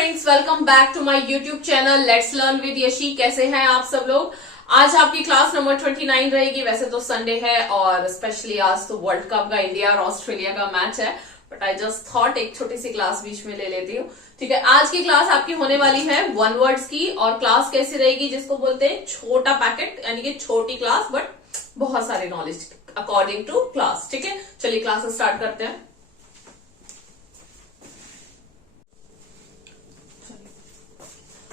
Friends, welcome back to my YouTube channel let's learn with Yashi. कैसे हैं आप सब लोग। आज आपकी क्लास नंबर 29 रहेगी। वैसे तो संडे है और स्पेशली आज तो वर्ल्ड कप का इंडिया और ऑस्ट्रेलिया का मैच है, बट आई जस्ट थॉट एक छोटी सी क्लास बीच में ले लेती हूँ। ठीक है, आज की क्लास आपकी होने वाली है वन वर्ड्स की। और क्लास कैसी रहेगी, जिसको बोलते हैं छोटा पैकेट, यानी कि छोटी क्लास बट बहुत सारे नॉलेज अकॉर्डिंग टू क्लास। ठीक है, चलिए क्लास स्टार्ट करते हैं।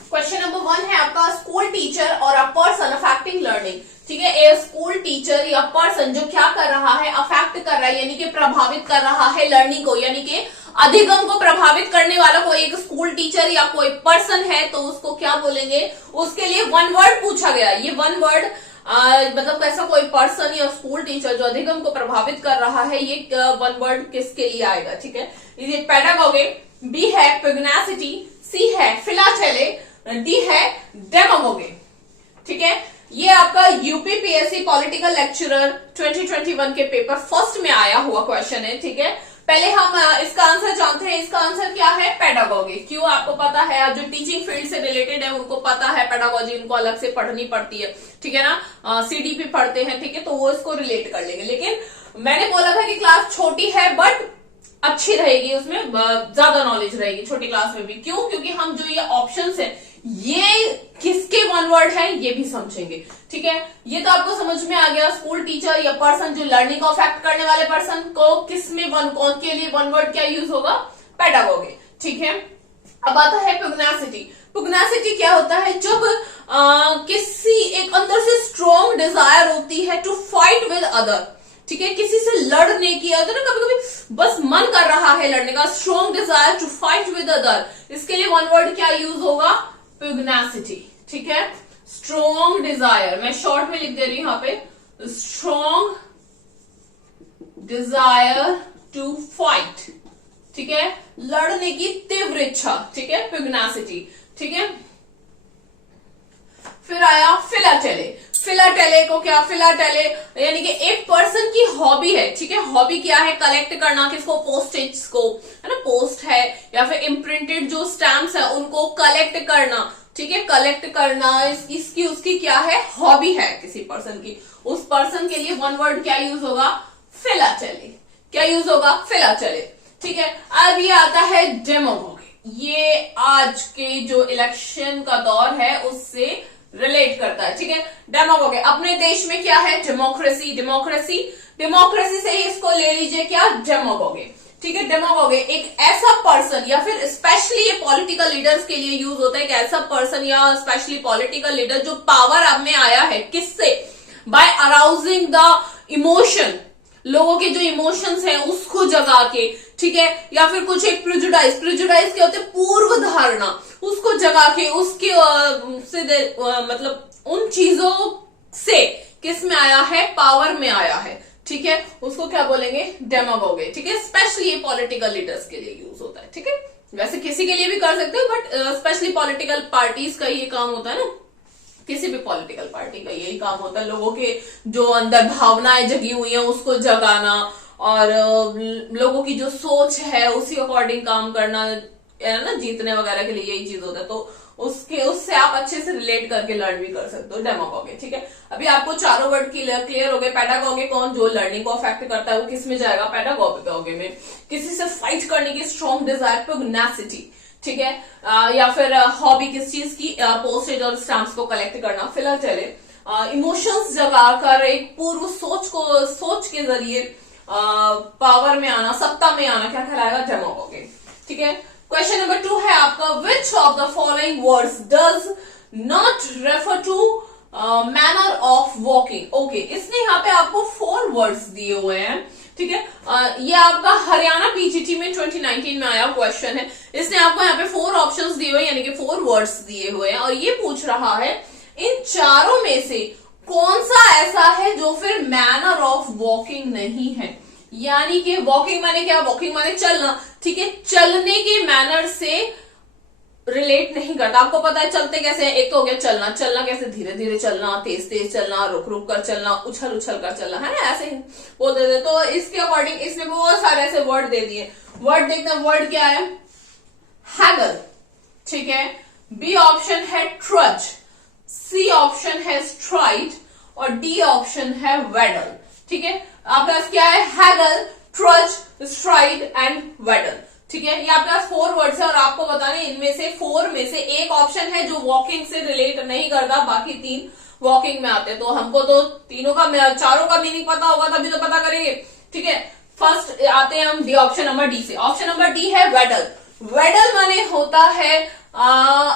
क्वेश्चन नंबर 1 है आपका, स्कूल टीचर और अ पर्सन अफेक्टिंग लर्निंग। ठीक है, ए स्कूल टीचर या पर्सन जो क्या कर रहा है, अफेक्ट कर रहा है, यानी कि प्रभावित कर रहा है लर्निंग को, यानी कि अधिगम को प्रभावित करने वाला कोई एक स्कूल टीचर या कोई पर्सन है, तो उसको क्या बोलेंगे। उसके लिए वन वर्ड पूछा गया। ये वन वर्ड मतलब कैसा कोई पर्सन या स्कूल टीचर जो अधिगम को प्रभावित कर रहा है, ये वन वर्ड किसके लिए आएगा। ठीक है, ये पेडागोगी, बी है प्यूग्नासिटी, सी है फिलाटेले, डी है डेमागोगी। ठीक है, ये आपका यूपीपीएससी पॉलिटिकल लेक्चरर 2021 के पेपर फर्स्ट में आया हुआ क्वेश्चन है। ठीक है, पहले हम इसका आंसर जानते हैं। इसका आंसर क्या है, पेडागोगी। क्यों, आपको पता है, जो टीचिंग फील्ड से रिलेटेड है उनको पता है पेडागोजी उनको अलग से पढ़नी पड़ती है। ठीक है ना, सीडीपी पढ़ते हैं। ठीक है, तो वो इसको रिलेट कर लेंगे। लेकिन मैंने बोला था कि क्लास छोटी है बट अच्छी रहेगी, उसमें ज्यादा नॉलेज रहेगी छोटी क्लास में भी। क्यों, क्योंकि हम जो ये ऑप्शंस है ये किसके वन वर्ड है ये भी समझेंगे। ठीक है, ये तो आपको समझ में आ गया। स्कूल टीचर या पर्सन जो लर्निंग को अफेक्ट करने वाले पर्सन को किस में कौन के लिए वन वर्ड क्या यूज होगा, पेडागोगी। ठीक है, अब आता है प्यूग्नासिटी। प्यूग्नासिटी क्या होता है, जब किसी एक अंदर से स्ट्रॉन्ग डिजायर होती है टू फाइट विद अदर। ठीक है, किसी से लड़ने की, अगर ना कभी कभी बस मन कर रहा है लड़ने का, strong desire to fight with other, इसके लिए वन वर्ड क्या यूज होगा, प्यूग्नासिटी। ठीक है, स्ट्रॉन्ग डिजायर, मैं शॉर्ट में लिख दे रही हूं यहां पे, स्ट्रॉन्ग डिजायर टू फाइट। ठीक है, लड़ने की तीव्र इच्छा। ठीक है, प्यूग्नासिटी। ठीक है, फिर आया फिलाटेले। फिलाटेले को क्या, फिलाटेले यानी कि एक पर्सन की हॉबी है। ठीक है, हॉबी क्या है, कलेक्ट करना, किसको, पोस्टेज को, है ना, पोस्ट है या फिर इम्प्रिंटेड जो स्टैम्प्स है उनको कलेक्ट करना। ठीक है, कलेक्ट करना इसकी उसकी क्या है, हॉबी है किसी पर्सन की। उस पर्सन के लिए वन वर्ड क्या यूज होगा, फिलाटेले। क्या यूज होगा, फिलाटेले। ठीक है, अब ये आता है डेमागोगी। ये आज के जो इलेक्शन का दौर है उससे रिलेट करता है। ठीक है, डेमागोगी, अपने देश में क्या है, डेमोक्रेसी। डेमोक्रेसी, डेमोक्रेसी से ही इसको ले लीजिए क्या, डेमागोगी। ठीक है, डेमागोगी एक ऐसा पर्सन या फिर स्पेशली ये पॉलिटिकल लीडर्स के लिए यूज होता है, एक ऐसा पर्सन या स्पेशली पॉलिटिकल लीडर जो पावर अब में आया है, किससे, बाय अराउजिंग द इमोशन, लोगों के जो इमोशंस हैं उसको जगा के। ठीक है, या फिर कुछ एक प्रिजुडाइज, प्रिजुडाइज क्या होते हैं, पूर्व धारणा, उसको जगा के उसके मतलब उन चीजों से किस में आया है, पावर में आया है। ठीक है, उसको क्या बोलेंगे, डेमागोगी। ठीक है, स्पेशली ये पॉलिटिकल लीडर्स के लिए यूज होता है। ठीक है, वैसे किसी के लिए भी कर सकते हो बट स्पेशली पॉलिटिकल पार्टीज का ये काम होता है ना, किसी भी पॉलिटिकल पार्टी का यही काम होता है, लोगों के जो अंदर भावनाएं जगी हुई हैं उसको जगाना और लोगों की जो सोच है उसी अकॉर्डिंग काम करना, है ना, जीतने वगैरह के लिए यही चीज होता है। तो उससे आप अच्छे से रिलेट करके लर्न भी कर सकते हो, डेमागोगी। ठीक है, अभी आपको चारों वर्ड क्लियर हो गए। पेडागोगी कौन, जो लर्निंग को अफेक्ट करता है, वो किस में जाएगा, पेडागोगी में। किसी से फाइट करने की स्ट्रॉन्ग डिजायर, प्यूग्नासिटी। ठीक है, या फिर हॉबी किस चीज की, पोस्टेज और स्टैम्प्स को कलेक्ट करना, फिलाटेले इमोशंस जगाकर एक पूर्व सोच के जरिए पावर में आना, सत्ता में आना, क्या कहलाएगा, डेमागोगी। ठीक है, क्वेश्चन नंबर 2 है आपका, which of the following words does not refer to manner of walking. Okay, इसने यहाँ पे आपको 4 वर्ड्स दिए हुए हैं। ठीक है, ये आपका हरियाणा पीजीटी में 2019 में आया क्वेश्चन है। इसने आपको यहाँ पे 4 ऑप्शंस दिए हुए, यानी कि 4 वर्ड्स दिए हुए हैं और ये पूछ रहा है इन चारों में से कौन सा ऐसा है जो फिर मैनर ऑफ वॉकिंग नहीं है। यानी कि वॉकिंग माने क्या, वॉकिंग माने चलना। ठीक है, चलने के मैनर से रिलेट नहीं करता। आपको पता है चलते कैसे हैं, एक तो हो गया चलना, चलना कैसे, धीरे धीरे चलना, तेज तेज चलना, रुक रुक कर चलना, उछल उछल कर चलना, है ना, ऐसे ही बोल देते। तो इसके अकॉर्डिंग इसमें बहुत सारे ऐसे वर्ड दे दिए। वर्ड देखते हैं, वर्ड क्या है, हैगल। ठीक है, बी ऑप्शन है ट्रज, सी ऑप्शन है स्ट्राइड और डी ऑप्शन है वेडल। ठीक है, आपके पास क्या है, हैगल, ट्रज, स्ट्राइड एंड वेडल। ठीक है, ये आपके पास 4 वर्ड्स है और आपको बताना इनमें से 4 में से एक ऑप्शन है जो वॉकिंग से रिलेट नहीं करता, बाकी 3 वॉकिंग में आते हैं। तो हमको तो चारों का मीनिंग पता होगा तभी तो पता करेंगे। ठीक है, फर्स्ट आते हैं हम डी ऑप्शन नंबर डी से। ऑप्शन नंबर डी है वेडल। वेडल माने होता है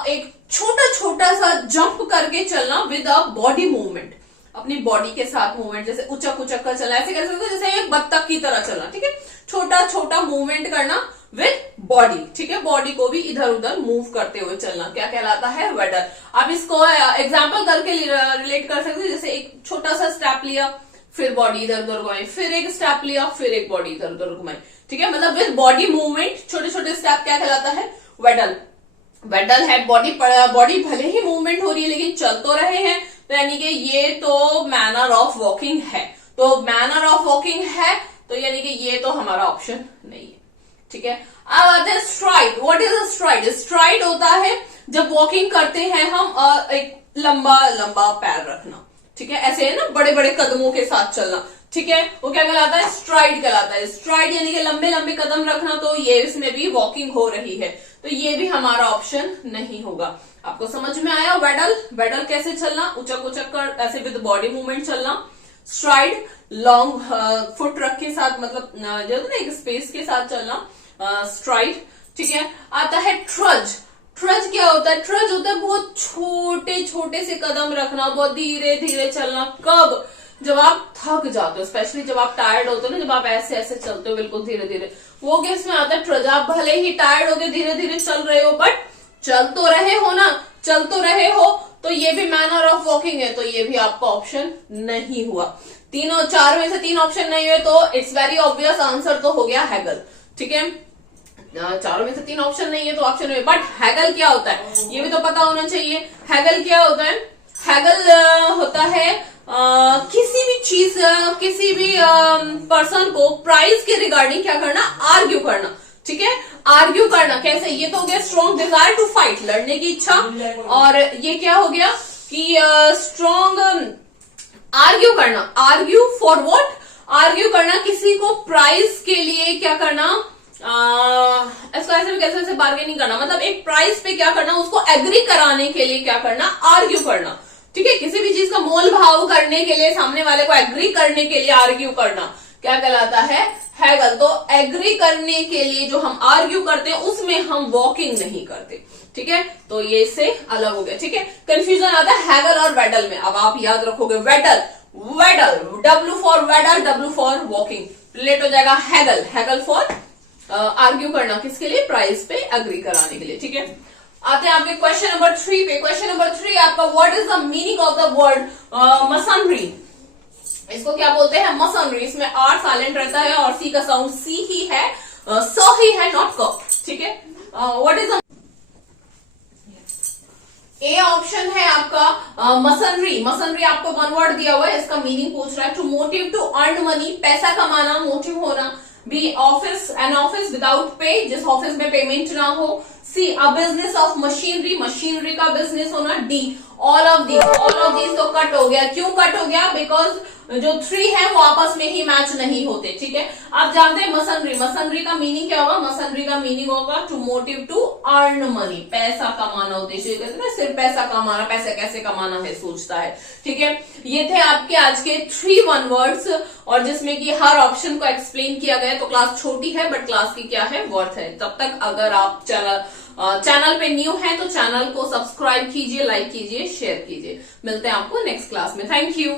एक छोटा छोटा सा जंप करके चलना विद अ बॉडी मूवमेंट, अपनी बॉडी के साथ मूवमेंट, जैसे उचक उचक कर चलना, ऐसे कर सकते हो जैसे एक बत्तख की तरह चलना। ठीक है, छोटा छोटा मूवमेंट करना विद बॉडी। ठीक है, बॉडी को भी इधर उधर मूव करते हुए चलना क्या कहलाता है, वेडल। आप इसको एग्जांपल करके रिलेट कर सकते हो, जैसे एक छोटा सा स्टेप लिया, फिर बॉडी इधर उधर घुमाई, फिर एक स्टेप लिया, फिर एक बॉडी इधर उधर घुमाई। ठीक है, मतलब विद बॉडी मूवमेंट छोटे छोटे स्टेप क्या कहलाता है, वेडल। वेडल है बॉडी भले ही मूवमेंट हो रही है लेकिन चल तो रहे हैं, तो यानी कि ये तो मैनर ऑफ वॉकिंग है। तो मैनर ऑफ वॉकिंग है तो यानी कि ये तो हमारा ऑप्शन नहीं है। ठीक है, अब आते हैं STRIDE. What is a STRIDE? STRIDE होता है जब वॉकिंग करते हैं हम एक लंबा लंबा पैर रखना। ठीक है, ऐसे है ना, बड़े बड़े कदमों के साथ चलना। ठीक है, वो क्या कहलाता है, स्ट्राइड कहलाता है। स्ट्राइड यानी कि लंबे लंबे कदम रखना, तो ये इसमें भी वॉकिंग हो रही है, तो ये भी हमारा ऑप्शन नहीं होगा। आपको समझ में आया? वेडल, वेडल कैसे चलना, उचक उचक कर ऐसे विद बॉडी मूवमेंट चलना। स्ट्राइड लॉन्ग फुट रख के साथ, मतलब जो ना एक स्पेस के साथ चलना, स्ट्राइड। ठीक है, आता है ट्रज। ट्रज क्या होता है? ट्रज होता है बहुत छोटे छोटे से कदम रखना, बहुत धीरे धीरे चलना। कब? जब आप थक जाते हो, स्पेशली जब आप टायर्ड होते हो ना, जब आप ऐसे ऐसे चलते हो बिल्कुल धीरे धीरे, वो किस में आता है, ट्रज। आप भले ही टायर्ड हो गए, धीरे धीरे चल रहे हो, बट चल तो रहे हो ना, चल तो रहे हो, तो ये भी मैनर ऑफ वॉकिंग है, तो ये भी आपका ऑप्शन नहीं हुआ। 4 में से 3 ऑप्शन नहीं हुए तो इट्स वेरी ऑब्वियस आंसर तो हो गया हैगल। ठीक है, 4 में से 3 ऑप्शन नहीं है तो ऑप्शन हुए, बट हैगल क्या होता है ये भी तो पता होना चाहिए। हैगल क्या होता है? हैगल होता है किसी भी चीज, किसी भी पर्सन को प्राइस के रिगार्डिंग क्या करना, आर्ग्यू करना। ठीक है, आर्ग्यू करना कैसे, ये तो हो गया स्ट्रॉन्ग डिजायर टू फाइट, लड़ने की इच्छा, और ये क्या हो गया कि स्ट्रॉन्ग आर्ग्यू करना, आर्ग्यू फॉर व्हाट, आर्ग्यू करना किसी को प्राइस के लिए क्या करना, इसको ऐसे भी कैसे बार्गेनिंग करना, मतलब एक प्राइस पे क्या करना, उसको एग्री कराने के लिए क्या करना, आर्ग्यू करना। ठीक है, किसी भी चीज का मोल भाव करने के लिए, सामने वाले को एग्री करने के लिए आर्ग्यू करना क्या कहलाता है, हैगल। तो एग्री करने के लिए जो हम आर्ग्यू करते हैं उसमें हम वॉकिंग नहीं करते। ठीक है, तो ये इससे अलग हो गया। ठीक है, कंफ्यूजन आता है हैगल और वेडल में। अब आप याद रखोगे waddle, waddle, W for waddle, W for walking, relate हो जाएगा हैगल, हैगल फॉर आर्ग्यू करना, किसके लिए, प्राइस पे एग्री कराने के लिए। ठीक है, आते हैं आपके क्वेश्चन नंबर 3 पे। क्वेश्चन नंबर 3 आपका, what is the meaning of the word masonry? इसको क्या बोलते हैं, मसनरी। इसमें आर साइलेंट रहता है और सी का साउंड सी ही है, स ही है, नॉट क। ठीक है, व्हाट इज ए ऑप्शन है आपका मसनरी। मसनरी आपको 1 वर्ड दिया हुआ है, इसका मीनिंग पूछ रहा है, to motive to earn money, पैसा कमाना, मोटिव होना। B office, an office without pay, जिस ऑफिस में पेमेंट ना हो। C a business of machinery, machinery का बिजनेस होना। D all of these, all of these तो कट हो गया। क्यों कट हो गया? बिकॉज जो 3 है वो आपस में ही मैच नहीं होते। ठीक है, आप जानते हैं मसनरी, मसनरी का मीनिंग क्या होगा, मसनरी का मीनिंग होगा to motive to earn money, पैसा कमाना उद्देश्य, कहते हैं ना सिर्फ पैसा कमाना, पैसा कैसे कमाना है सोचता है। ठीक है, ये थे आपके आज के 3 1 वर्ड्स, और जिसमें कि हर ऑप्शन को एक्सप्लेन किया गया। तो क्लास छोटी है बट क्लास की क्या है, वर्थ है। तब तक अगर आप चैनल पे न्यू है तो चैनल को सब्सक्राइब कीजिए, लाइक कीजिए, शेयर कीजिए। मिलते हैं आपको नेक्स्ट क्लास में। Thank you.